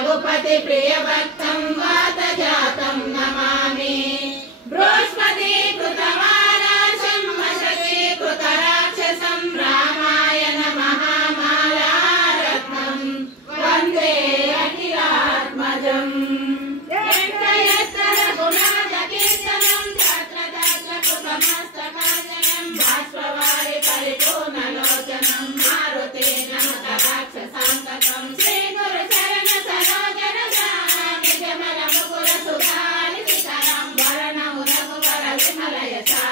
रघुपति प्रिय भक्तं वात जातं नमामि बृहस्पति कृतवाराशं वशति कृतराक्षसं रामायण महामालारत्नं वन्दे अखिलात्मजम् यत्र यत्र रघुनाथकीर्तनं तत्र तत्र कृतमस्तकाञ्जनं बाष्पवारि परिपूर्णलोचनं मारुते नमत राक्षसान्तकं श्रीगुरु शरण सरोजन निजमल मुकुर सुधारितरं वरणं रघुवर विमलयसा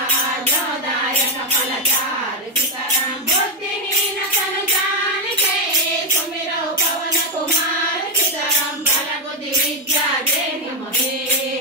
जोदायक फलचारितरं बुद्धिहीन तनुजानिके सुमिरौ पवन कुमार चितरं बल बुद्धि विद्या देहि मुहे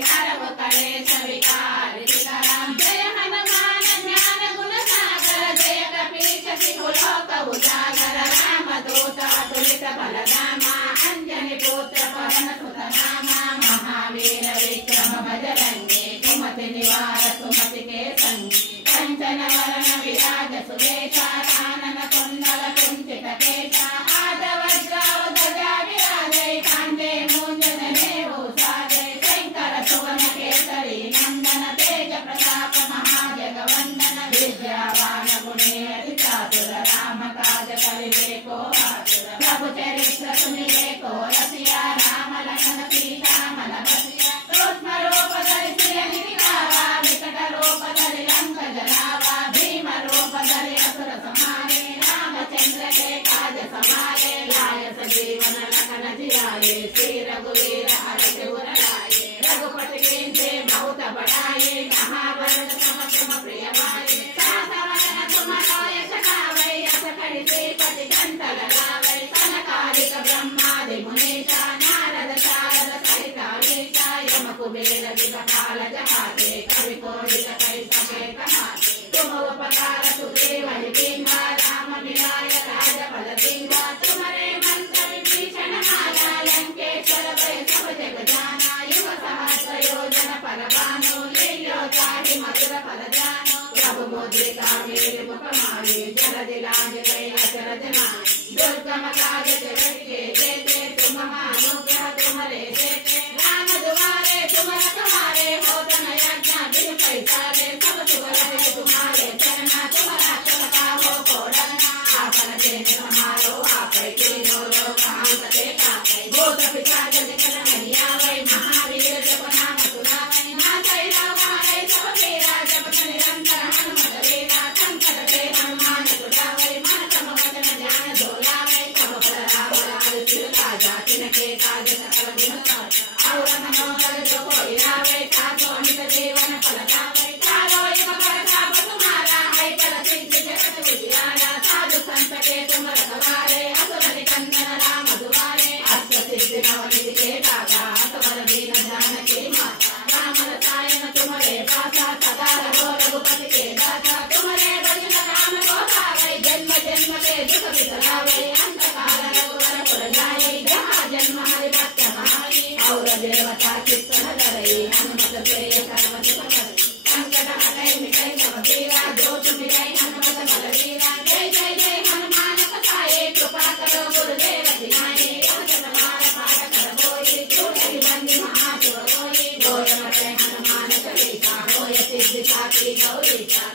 हरव कलेश विकार चितरं जय हनुमान ज्ञान गुण सागर जय कपीश सिंहुलोक उजागर रामदूत अतुलित बलधामा अंजनी पुत्र पवन सुत नामा महावीर विक्रम बजरंगी कुमति निवार सुमति के संगी कंचन वरण विराज सुवेशा कानन कुंडल कुंचित केशा आदवज्राव ध्वजा विराजै कांधे मूंजने भूषाजै शंकर सुवन केसरी नंदन तेज प्रताप महाजगवंदन विद्यावान गुणी अति चातुर राम काज करिबे को आतुर प्रभु चरित्र सुनिबे को रसिया राम लखन सीता मन बसिया सूक्ष्म रूप धरि सिय निधिकावा विकट रूप धरि लंक जलावा भीम रूप धरि असुर संहारे रामचंद्र के काज समारे लाय सजीवन लखन जियाए श्री रघुवीर हरि शिवर लाए रघुपति कीन्हे बहुत बढ़ाए महाभारत सम सम प्रिय भाई सासवदन तुम यश गावै यश करि श्रीपति कंठ लगावै सनकादिक ब्रह्मादि मुनीषा नारद शारद सहित अमीषा यम कुबेर दिगपाल जहाते कवि कोविद कहि सके कहाते तुम उपकार सुग्रीव कीन्हा राम मिलाय राजपद दीन्हा तुम्हारे मंत्र विभीषण माला लंकेश्वर भय सब जग जाना युग सहस्र योजन फल भानु लील्यो ताहि मधुर फल जानो प्रभु मुद्रिका मेरे मुख मारे जल दिलाज गए अचरज मारे दुर्गम काज जगत के जेते तुम महानुग्रह तुम्हारे जेते राम दुआरे तुम रखवारे होत न यज्ञ बिन पैसारे सब सुख रहे तुम्हारे चरना तुम्हारा चलता हो कोडरना आपन तेज समारो आपै तीनों लोक हांकते कापै भूत पिशाच निकट नहीं आवै महावीर जप नाम सुनावै नाथै रावै सब पीरा जपत निरंतर हनुमत वीरा संकट ते हनुमान छुड़ावै मन तम वचन ध्यान दोलावै सब पर राम लाल सिर राजा तिनके काज सकल गुण साजा और मनोरथ जो कोई लावै ताको अमित जीवन फल पावै तारो युग प्रताप तुम्हारा है पर सिद्ध जगत विद्यारा साधु संत के तुम रखवारे असुर निकंदन राम दुआरे अष्ट सिद्धि नवनिधि के दाता असवर दीन जानकी माता राम रसायन तुम्हारे पासा सदा रहो रघुपति के दाता तुम्हारे भजन राम को पावै जन्म जन्म के दुख बिसरावै अंत काल रघुवर पुर जाई जहाँ जन्म हरि भक्त कहाई और देवता चित्त न डरै हनुमत प्रिय कर्म सुख करै संकट हटै मिटै सब पीरा जो तुम जय हनुमत बलवीरा जय जय जय हनुमान कसाए कृपा करो गुरुदेव दिनाए भजन मार पाठ कर होई छूटि बंदी महासुर होई बोल मते हनुमान चालीसा होय सिद्धि साखी गौरीसा